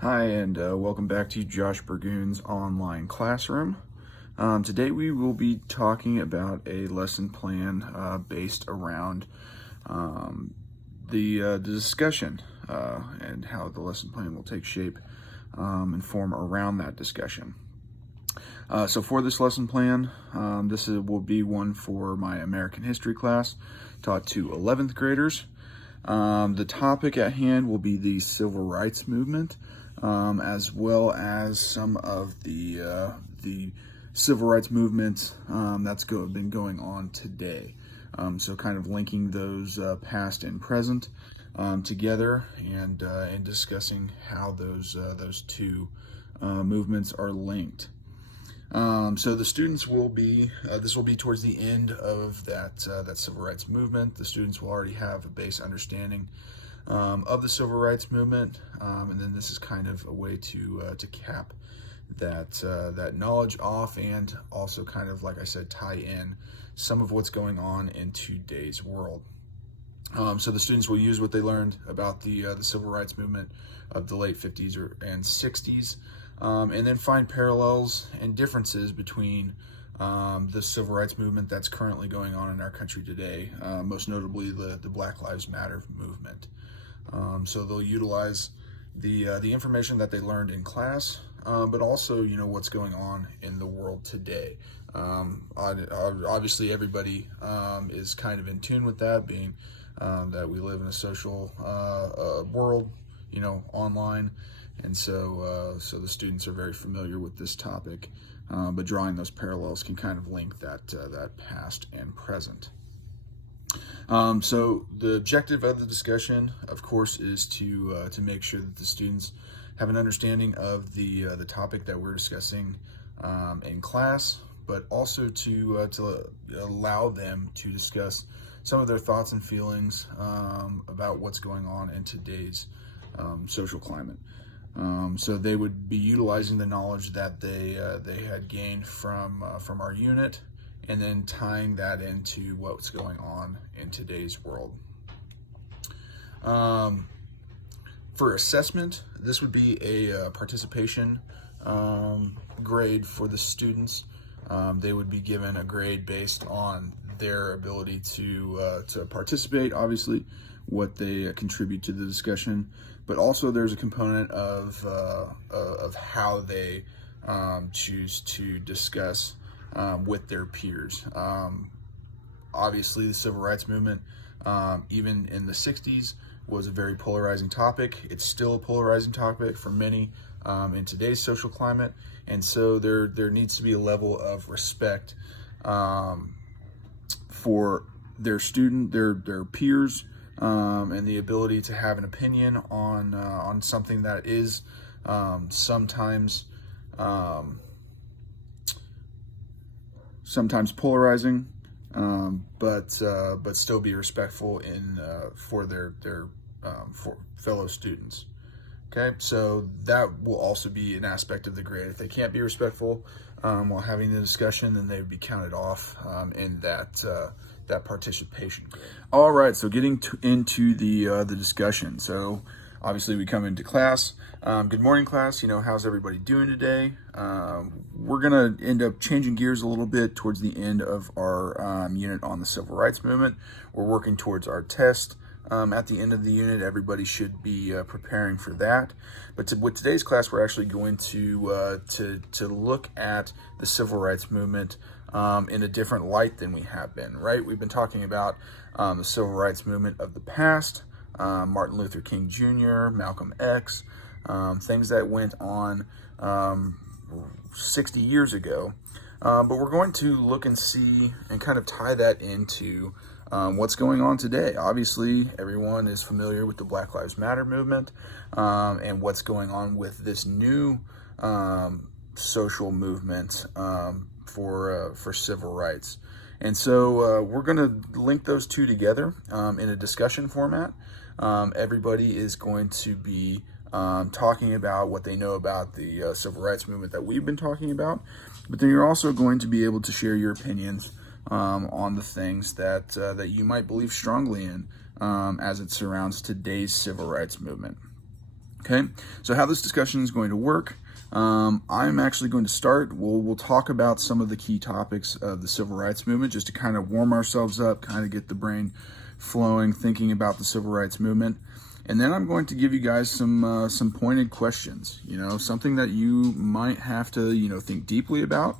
Hi, and welcome back to Josh Burgoon's online classroom. Today we will be talking about a lesson plan based around the discussion and how the lesson plan will take shape and form around that discussion. So for this lesson plan, will be one for my American history class taught to 11th graders. The topic at hand will be the Civil Rights Movement, as well as some of the civil rights movements been going on today. So kind of linking those past and present together, and discussing how those two movements are linked. So the students will be, this will be towards the end of that civil rights movement. The students will already have a base understanding of the civil rights movement, and then this is kind of a way to cap that knowledge off, and also kind of, like I said, tie in some of what's going on in today's world. So the students will use what they learned about the civil rights movement of the late 50s and 60s, and then find parallels and differences between the civil rights movement that's currently going on in our country today, most notably the Black Lives Matter movement. So they'll utilize the information that they learned in class, but also, what's going on in the world today. Obviously, everybody is kind of in tune with that, being that we live in a social world, online. And so the students are very familiar with this topic, but drawing those parallels can kind of link that past and present. So the objective of the discussion, of course, is to make sure that the students have an understanding of the topic that we're discussing in class, but also to allow them to discuss some of their thoughts and feelings about what's going on in today's social climate. So they would be utilizing the knowledge that they had gained from our unit, and then tying that into what's going on in today's world. For assessment, this would be a participation grade for the students. They would be given a grade based on their ability to participate, obviously, what they contribute to the discussion, but also there's a component of how they choose to discuss with their peers. Obviously, the civil rights movement, even in the 60s, was a very polarizing topic. It's still a polarizing topic for many in today's social climate, and so there needs to be a level of respect for their peers, and the ability to have an opinion on something that is sometimes polarizing, but still be respectful for their for fellow students. Okay, so that will also be an aspect of the grade. If they can't be respectful while having the discussion, then they would be counted off in that participation grade. All right, so getting into the discussion. So obviously we come into class. Good morning, class. How's everybody doing today? We're gonna end up changing gears a little bit towards the end of our unit on the civil rights movement. We're working towards our test. At the end of the unit, everybody should be preparing for that. But with today's class, we're actually going to look at the civil rights movement in a different light than we have been, right? We've been talking about the civil rights movement of the past, Martin Luther King Jr., Malcolm X, things that went on 60 years ago. But we're going to look and see and kind of tie that into what's going on today. Obviously, everyone is familiar with the Black Lives Matter movement, and what's going on with this new social movement for civil rights. And so we're going to link those two together in a discussion format. Everybody is going to be talking about what they know about the civil rights movement that we've been talking about, but then you're also going to be able to share your opinions on the things that you might believe strongly in as it surrounds today's civil rights movement. Okay, so how this discussion is going to work, I'm actually going to start. We'll talk about some of the key topics of the civil rights movement just to kind of warm ourselves up, kind of get the brain flowing, thinking about the civil rights movement. And then I'm going to give you guys some pointed questions, something that you might have to, think deeply about,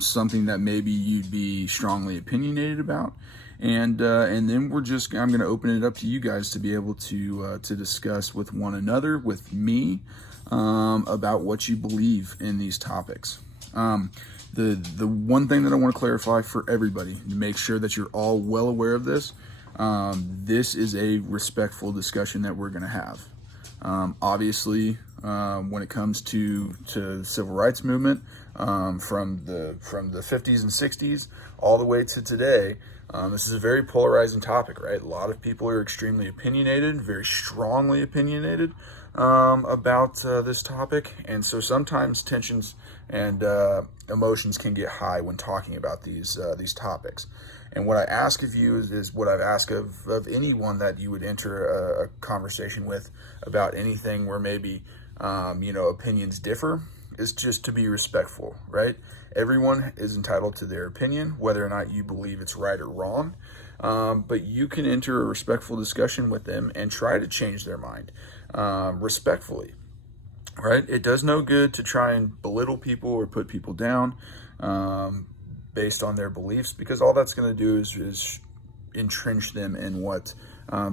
something that maybe you'd be strongly opinionated about. And then I'm going to open it up to you guys to be able to discuss with one another, with me, about what you believe in these topics. The one thing that I want to clarify for everybody, to make sure that you're all well aware of this, this is a respectful discussion that we're going to have. Obviously, when it comes to the civil rights movement, from the 50s and 60s all the way to today, this is a very polarizing topic, right? A lot of people are extremely opinionated, very strongly opinionated about this topic, and so sometimes tensions and emotions can get high when talking about these topics. And what I ask of you is what I've asked of anyone that you would enter a conversation with about anything where maybe opinions differ, is just to be respectful, right? Everyone is entitled to their opinion, whether or not you believe it's right or wrong. But you can enter a respectful discussion with them and try to change their mind respectfully, right? It does no good to try and belittle people or put people down based on their beliefs, because all that's going to do is entrench them in what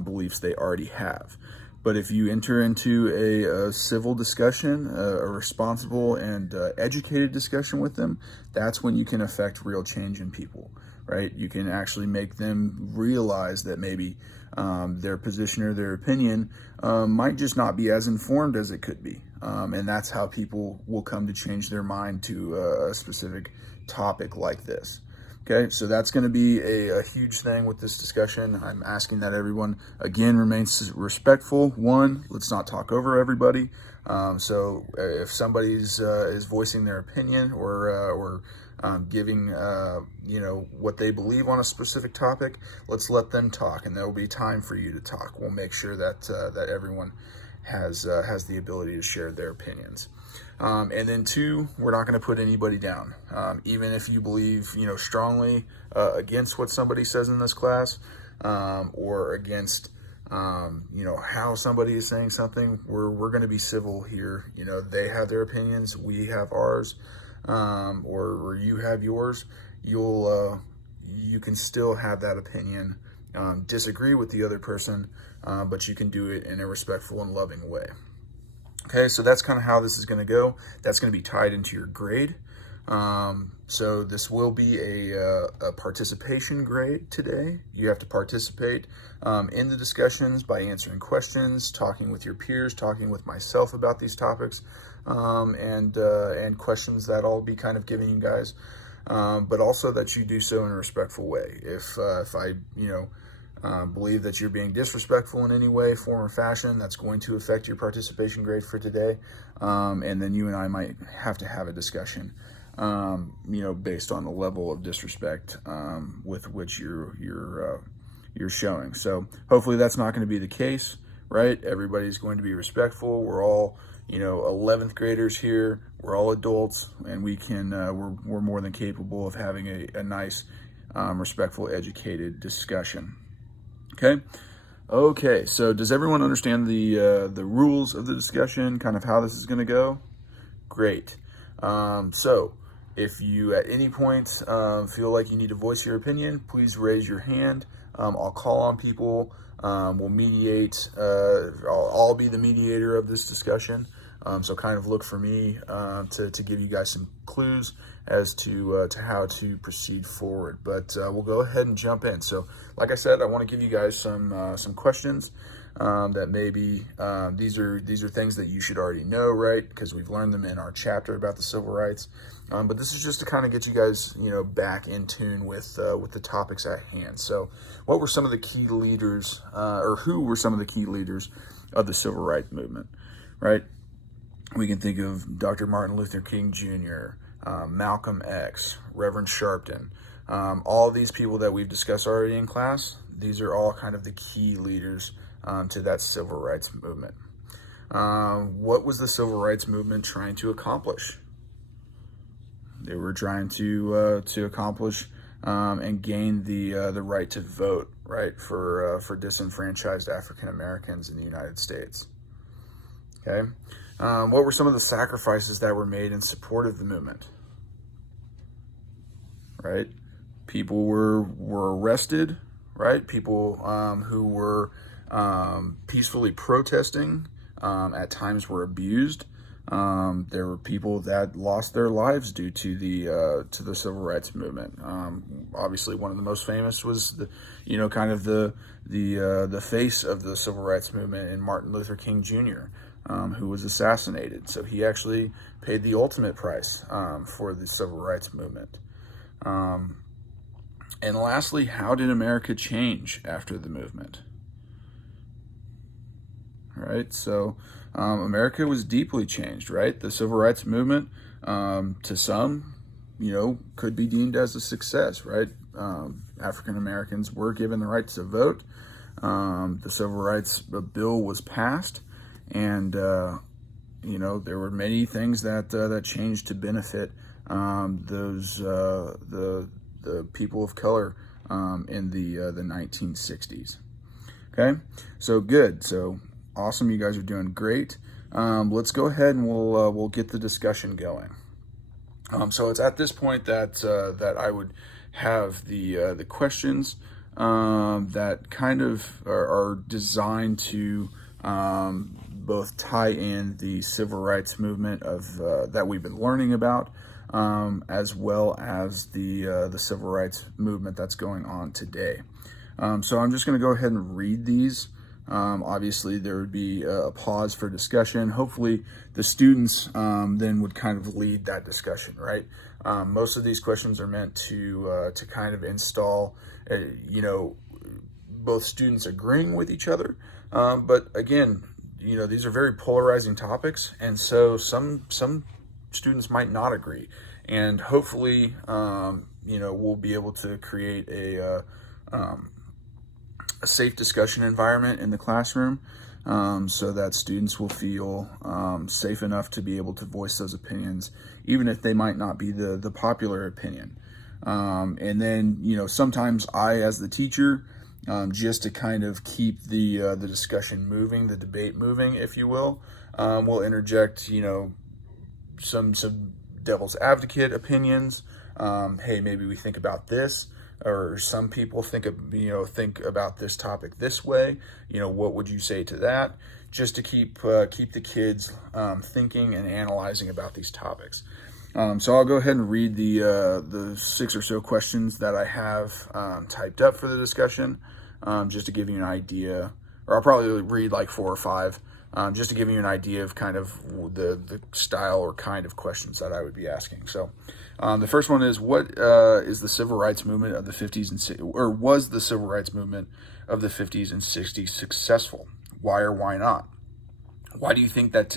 beliefs they already have. But if you enter into a civil discussion, a responsible and educated discussion with them, that's when you can affect real change in people, right? You can actually make them realize that maybe their position or their opinion might just not be as informed as it could be. And that's how people will come to change their mind to a specific topic like this. Okay, so that's going to be a huge thing with this discussion. I'm asking that everyone, again, remains respectful. One, let's not talk over everybody. So if somebody's is voicing their opinion or giving what they believe on a specific topic, let's let them talk, and there will be time for you to talk. We'll make sure that that everyone has the ability to share their opinions. And then two, we're not going to put anybody down. Even if you believe, strongly against what somebody says in this class, or against, how somebody is saying something, we're going to be civil here. They have their opinions, we have ours, or you have yours. You can still have that opinion, disagree with the other person, but you can do it in a respectful and loving way. Okay, so that's kind of how this is going to go. That's going to be tied into your grade. So this will be a participation grade today. You have to participate in the discussions by answering questions, talking with your peers, talking with myself about these topics, and questions that I'll be kind of giving you guys. But also that you do so in a respectful way. If I believe that you're being disrespectful in any way, form, or fashion, that's going to affect your participation grade for today. And then you and I might have to have a discussion, based on the level of disrespect with which you're showing. So hopefully that's not going to be the case, right? Everybody's going to be respectful. We're all 11th graders here. We're all adults, and we can we're more than capable of having a nice, respectful, educated discussion. Okay, so does everyone understand the rules of the discussion, kind of how this is going to go? Great. So if you at any point feel like you need to voice your opinion, please raise your hand. I'll call on people. We'll mediate. I'll be the mediator of this discussion. So kind of look for me to give you guys some clues as to how to proceed forward. But we'll go ahead and jump in. So like I said, I want to give you guys some questions that maybe these are things that you should already know, right? Because we've learned them in our chapter about the civil rights. But this is just to kind of get you guys, back in tune with the topics at hand. So what were some of the key leaders, or who were some of the key leaders of the civil rights movement, right? We can think of Dr. Martin Luther King Jr., Malcolm X, Reverend Sharpton, all these people that we've discussed already in class. These are all kind of the key leaders to that civil rights movement. What was the civil rights movement trying to accomplish? They were trying to accomplish and gain the right to vote, right, for disenfranchised African Americans in the United States. Okay, what were some of the sacrifices that were made in support of the movement? Right, people were arrested. Right, people who were peacefully protesting at times were abused. There were people that lost their lives due to the civil rights movement. Obviously, one of the most famous was the face of the civil rights movement in Martin Luther King Jr., who was assassinated. So he actually paid the ultimate price for the civil rights movement. And lastly, how did America change after the movement? Right, so America was deeply changed, right? The civil rights movement, to some, could be deemed as a success, right? African Americans were given the right to vote. The Civil Rights Bill was passed, and there were many things that changed to benefit the people of color in the 1960s. Okay, so good. So awesome, you guys are doing great. Let's go ahead and we'll get the discussion going. So it's at this point that I would have the questions that kind of are designed to both tie in the civil rights movement of that we've been learning about, as well as the civil rights movement that's going on today. So I'm just going to go ahead and read these. Obviously, there would be a pause for discussion. Hopefully, the students then would kind of lead that discussion, right? Most of these questions are meant to kind of install, both students agreeing with each other. But again, these are very polarizing topics, and so some students might not agree. And hopefully, we'll be able to create a safe discussion environment in the classroom, so that students will feel safe enough to be able to voice those opinions, even if they might not be the popular opinion. And then, sometimes I, as the teacher, just to kind of keep the discussion moving, the debate moving, if you will interject, some devil's advocate opinions. Hey, maybe we think about this. Or some people think about this topic this way. What would you say to that? Just to keep the kids thinking and analyzing about these topics. So I'll go ahead and read the 6 or so questions that I have typed up for the discussion, just to give you an idea. Or I'll probably read like 4 or 5, just to give you an idea of kind of the style or kind of questions that I would be asking. So. The first one is, what is the civil rights movement of the 50s and was the civil rights movement of the 50s and 60s successful? Why or why not? Why do you think that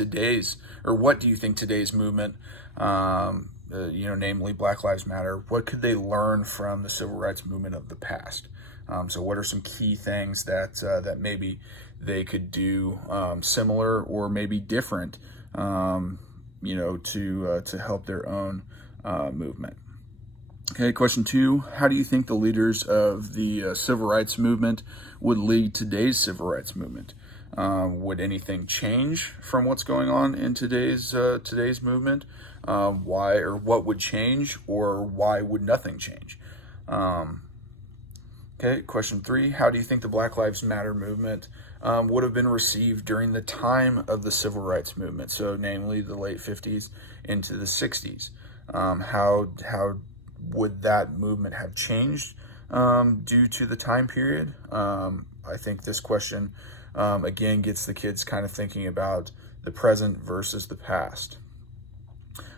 what do you think today's movement, namely Black Lives Matter, what could they learn from the civil rights movement of the past? So what are some key things that maybe they could do similar or maybe different, to help their own movement? Okay, question 2, how do you think the leaders of the civil rights movement would lead today's civil rights movement? Would anything change from what's going on in today's movement? Why or what would change, or why would nothing change? Okay, question 3, how do you think the Black Lives Matter movement would have been received during the time of the civil rights movement, so namely the late 50s into the 60s? How would that movement have changed due to the time period? I think this question, again, gets the kids kind of thinking about the present versus the past.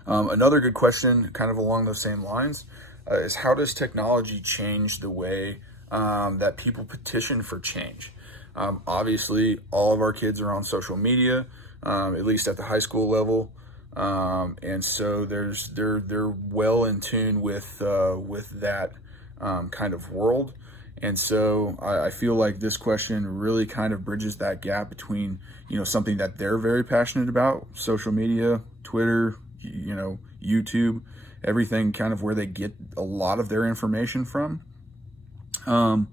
Another good question, kind of along those same lines, is how does technology change the way that people petition for change? Obviously, all of our kids are on social media, at least at the high school level. And so they're well in tune with that kind of world, And so I feel like this question really kind of bridges that gap between, something that they're very passionate about, social media, Twitter, YouTube, everything kind of where they get a lot of their information from, and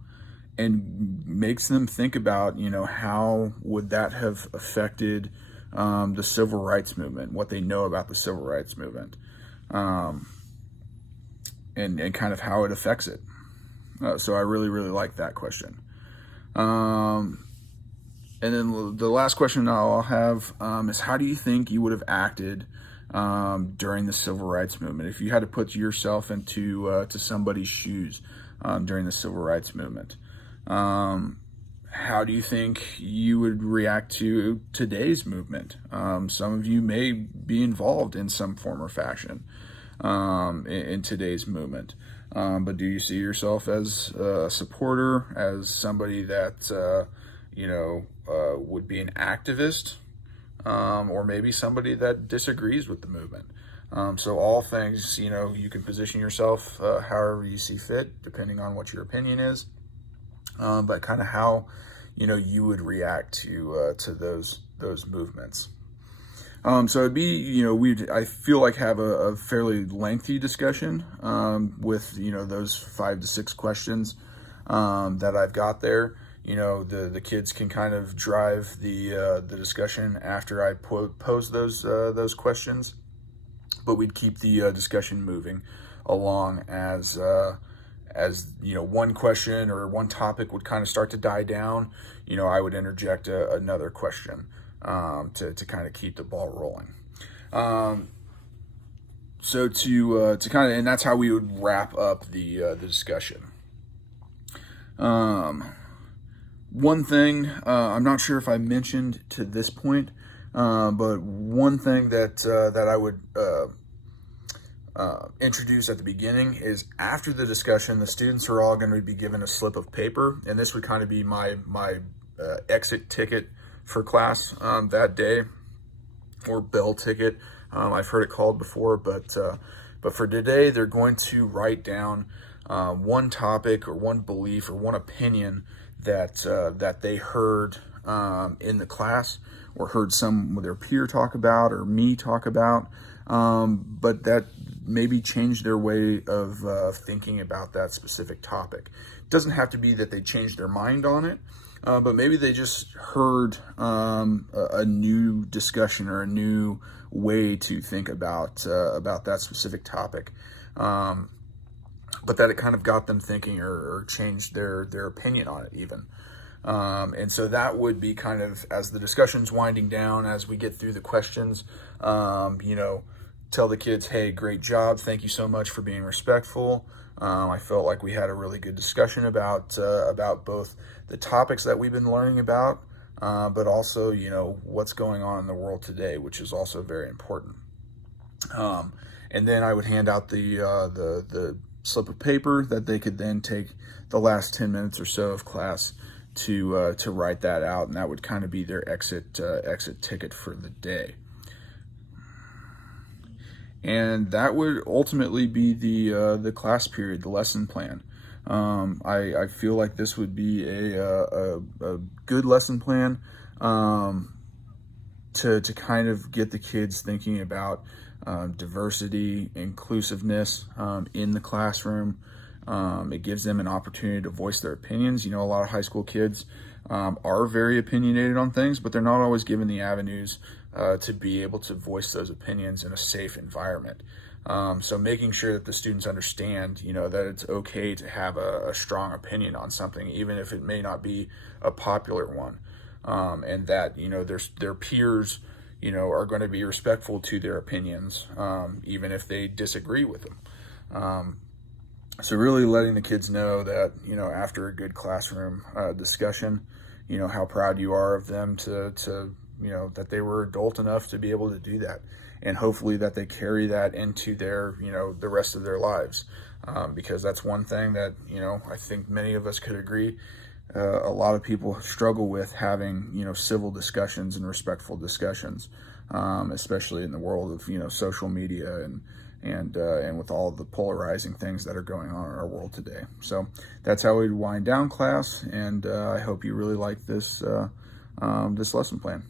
makes them think about, how would that have affected the civil rights movement, what they know about the civil rights movement, and kind of how it affects it. So I really, really like that question. And then the last question I'll have is, how do you think you would have acted during the civil rights movement if you had to put yourself into to somebody's shoes during the civil rights movement? How do you think you would react to today's movement? Some of you may be involved in some form or fashion in today's movement. But do you see yourself as a supporter, as somebody that, would be an activist, or maybe somebody that disagrees with the movement? So all things, you can position yourself however you see fit, depending on what your opinion is, but kind of how, you would react to those movements. So it'd be, I feel like have a fairly lengthy discussion with, those 5 to 6 questions that I've got there. The kids can kind of drive the discussion after I pose those questions, but we'd keep the discussion moving along as one question or one topic would kind of start to die down. I would interject another question to kind of keep the ball rolling. So to kind of, and that's how we would wrap up the discussion. One thing, I'm not sure if I mentioned to this point, but one thing that I would introduce at the beginning is, after the discussion, the students are all going to be given a slip of paper, and this would kind of be my exit ticket for class that day, or bell ticket. I've heard it called before, but for today, they're going to write down one topic or one belief or one opinion that they heard in the class, or heard some of their peer talk about, or me talk about, but that maybe changed their way of thinking about that specific topic. It doesn't have to be that they changed their mind on it, but maybe they just heard a new discussion or a new way to think about that specific topic, but that it kind of got them thinking, or changed their opinion on it even. And so that would be kind of, as the discussion's winding down, as we get through the questions, tell the kids, hey, great job, thank you so much for being respectful. I felt like we had a really good discussion about both the topics that we've been learning about, but also, what's going on in the world today, which is also very important. And then I would hand out the slip of paper that they could then take the last 10 minutes or so of class to write that out, and that would kind of be their exit ticket for the day. And that would ultimately be the class period, the lesson plan. I feel like this would be a good lesson plan to kind of get the kids thinking about diversity, inclusiveness in the classroom. It gives them an opportunity to voice their opinions. A lot of high school kids are very opinionated on things, but they're not always given the avenues to be able to voice those opinions in a safe environment. So making sure that the students understand, that it's okay to have a strong opinion on something, even if it may not be a popular one, and that, their peers, are going to be respectful to their opinions, even if they disagree with them. So really letting the kids know that, after a good classroom discussion, how proud you are of them to that they were adult enough to be able to do that. And hopefully that they carry that into their, the rest of their lives. Because that's one thing that, I think many of us could agree, a lot of people struggle with having, civil discussions and respectful discussions, especially in the world of, social media and with all the polarizing things that are going on in our world today. So that's how we wind down class, and I hope you really like this this lesson plan.